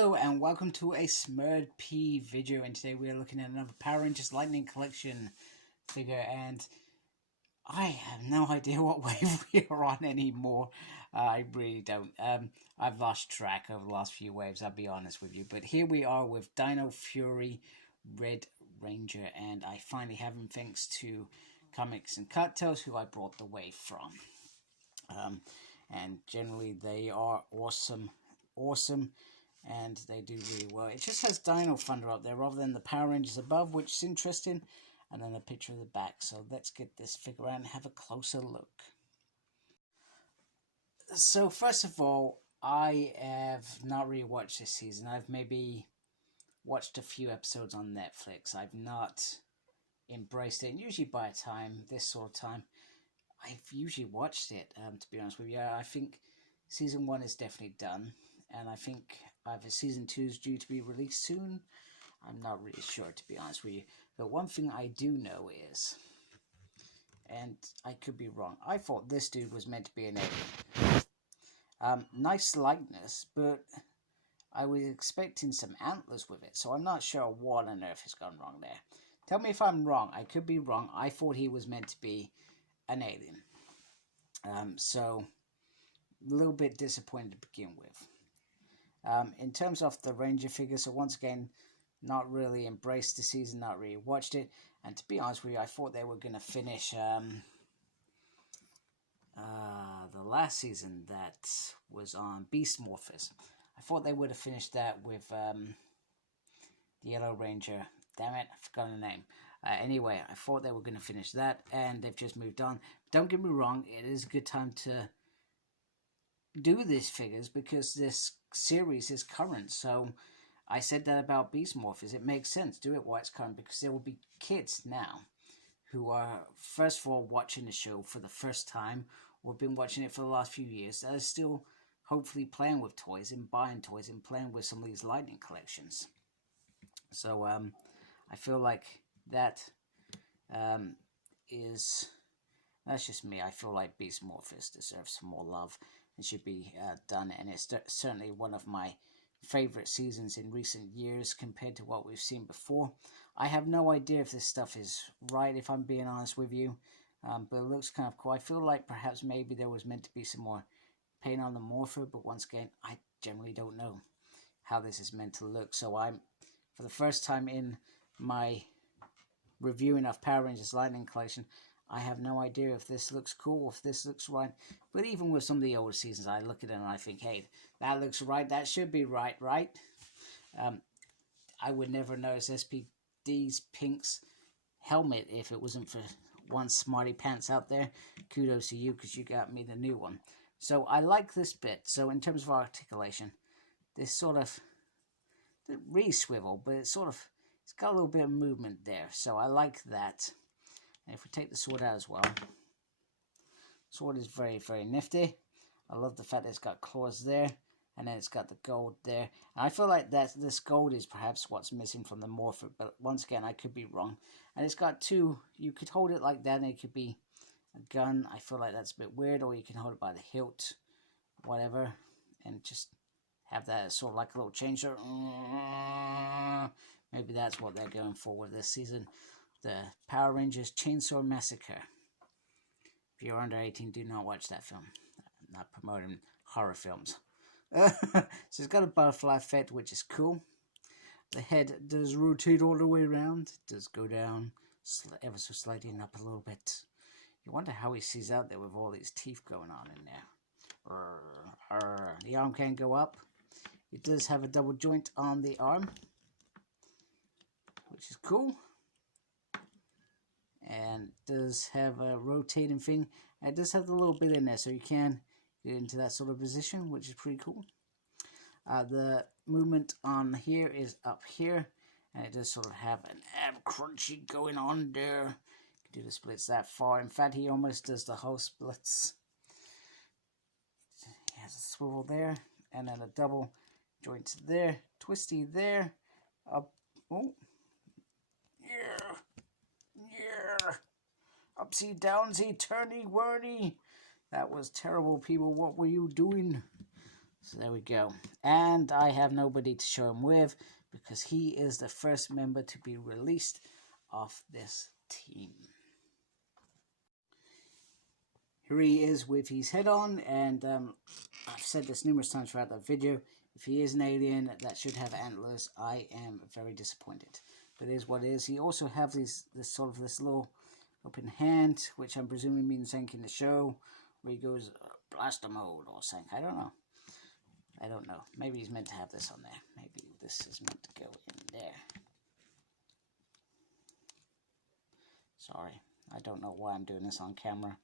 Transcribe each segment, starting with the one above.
Hello and welcome to a Smurd P video, and today we are looking at another Power Rangers Lightning Collection figure, and I have no idea what wave we are on anymore. I really don't. I've lost track over the last few waves, I'll be honest with you, but here we are with Dino Fury Red Ranger, and I finally have him thanks to Comics and Cartels, who I brought the wave from. And generally they are awesome, and they do really well. It just has Dino Thunder up there rather than the Power Rangers above, which is interesting, and then a picture of the back. So let's get this figure out and have a closer look. So first of all, I have not really watched this season. I've maybe watched a few episodes on Netflix. I've not embraced it, and usually by this sort of time, I've usually watched it, to be honest with you. I think Season 1 is definitely done, and I think either Season 2 is due to be released soon. I'm not really sure, to be honest with you. But one thing I do know is, and I could be wrong, I thought this dude was meant to be an alien. Nice likeness, but I was expecting some antlers with it, so I'm not sure what on earth has gone wrong there. Tell me if I'm wrong. I could be wrong. I thought he was meant to be an alien. So a little bit disappointed to begin with. In terms of the Ranger figure, so once again, not really embraced the season, not really watched it, and to be honest with you, I thought they were going to finish the last season that was on Beast Morphers. I thought they would have finished that with the Yellow Ranger. Damn it, I forgot the name. Anyway, I thought they were going to finish that, and they've just moved on. Don't get me wrong, it is a good time to do these figures because this series is current. So I said that about Beast Morphers. It makes sense. Do it while it's current, because there will be kids now who are, first of all, watching the show for the first time, or have been watching it for the last few years, that are still hopefully playing with toys and buying toys and playing with some of these Lightning collections. So I feel like that that's just me. I feel like Beast Morphers deserves some more love and should be done, and it's certainly one of my favorite seasons in recent years compared to what we've seen before. I have no idea if this stuff is right, if I'm being honest with you, but it looks kind of cool. I feel like perhaps maybe there was meant to be some more paint on the morpher, but once again, I generally don't know how this is meant to look. So I'm, for the first time in my reviewing of Power Rangers Lightning Collection, I have no idea if this looks cool, if this looks right. But even with some of the older seasons, I look at it and I think, hey, that looks right, that should be right? I would never notice SPD's Pink's helmet if it wasn't for one smarty pants out there. Kudos to you, because you got me the new one. So I like this bit. So in terms of articulation, this sort of, really swivel, but it's got a little bit of movement there, so I like that. And if we take the sword out as well, sword is very, very nifty. I love the fact that it's got claws there, and then it's got the gold there. And I feel like that this gold is perhaps what's missing from the morpher, but once again, I could be wrong. And it's got two, you could hold it like that, and it could be a gun. I feel like that's a bit weird, or you can hold it by the hilt, whatever, and just have that as sort of like a little changer. Maybe that's what they're going for with this season. The Power Rangers Chainsaw Massacre. If you're under 18, do not watch that film. I'm not promoting horror films. So it's got a butterfly effect, which is cool. The head does rotate all the way around. It does go down ever so slightly and up a little bit. You wonder how he sees out there with all these teeth going on in there. The arm can go up. It does have a double joint on the arm, which is cool. And does have a rotating thing. And it does have the little bit in there, so you can get into that sort of position, which is pretty cool. The movement on here is up here, and it does sort of have an ab crunchy going on there. You can do the splits that far. In fact, he almost does the whole splits. He has a swivel there, and then a double joint there, twisty there, up, oh, yeah, upsy downsy, turny whirly. That was terrible, people. What were you doing? So there we go. And I have nobody to show him with because he is the first member to be released off this team. Here he is with his head on, and I've said this numerous times throughout that video. If he is an alien that should have antlers, I am very disappointed. But it is what it is. He also has this little open hand, which I'm presuming means something in the show, where he goes blaster mode or something. I don't know. Maybe he's meant to have this on there. Maybe this is meant to go in there. Sorry, I don't know why I'm doing this on camera.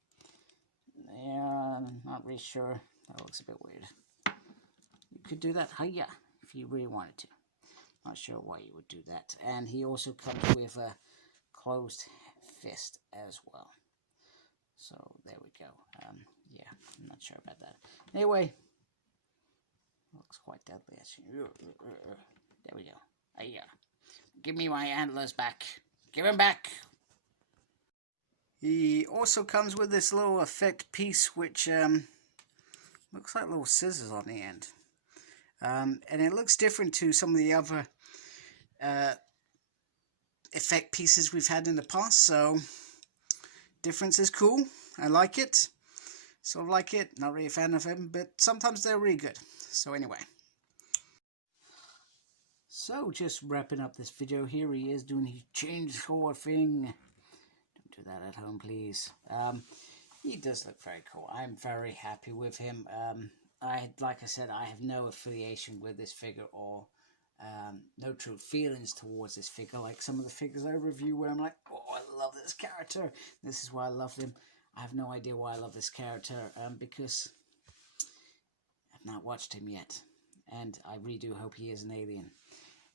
Yeah, I'm not really sure. That looks a bit weird. You could do that, hiya, if you really wanted to. Not sure why you would do that. And he also comes with a closed fist as well. So there we go. Yeah, I'm not sure about that. Anyway, looks quite deadly actually. There we go. Hiya. Give me my antlers back. Give them back. He also comes with this little effect piece, which looks like little scissors on the end. And it looks different to some of the other effect pieces we've had in the past, so difference is cool. I like it. Sort of like it. Not really a fan of them, but sometimes they're really good. So anyway. So just wrapping up this video, here he is doing his change score thing. Do that at home, please. He does look very cool. I'm very happy with him. Like I said, I have no affiliation with this figure or no true feelings towards this figure. Like some of the figures I review where I'm like, oh, I love this character. This is why I love him. I have no idea why I love this character because I've not watched him yet. And I really do hope he is an alien.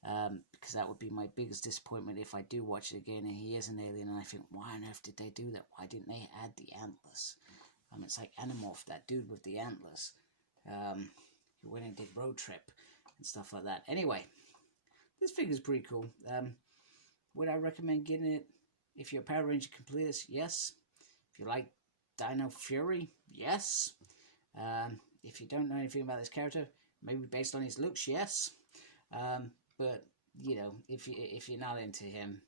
Because that would be my biggest disappointment if I do watch it again and he is an alien and I think, why on earth did they do that? Why didn't they add the antlers? It's like Animorph, that dude with the antlers. He went and did Road Trip and stuff like that. Anyway, this figure's pretty cool. Would I recommend getting it if you're a Power Ranger completist? Yes. If you like Dino Fury? Yes. If you don't know anything about this character, maybe based on his looks, yes. But, you know, if you're not into him,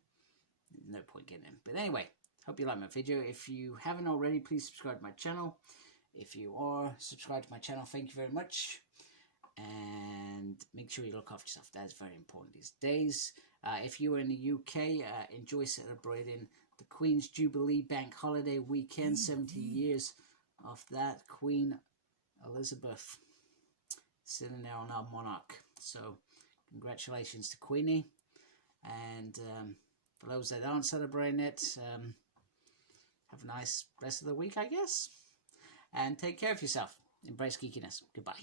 no point getting him. But anyway, hope you like my video. If you haven't already, please subscribe to my channel. If you are subscribed to my channel, thank you very much. And make sure you look after yourself. That is very important these days. If you are in the UK, enjoy celebrating the Queen's Jubilee Bank Holiday weekend. 70 years of that. Queen Elizabeth sitting there on our monarch. So congratulations to Queenie, and for those that aren't celebrating it, have a nice rest of the week, I guess, and take care of yourself. Embrace geekiness. Goodbye.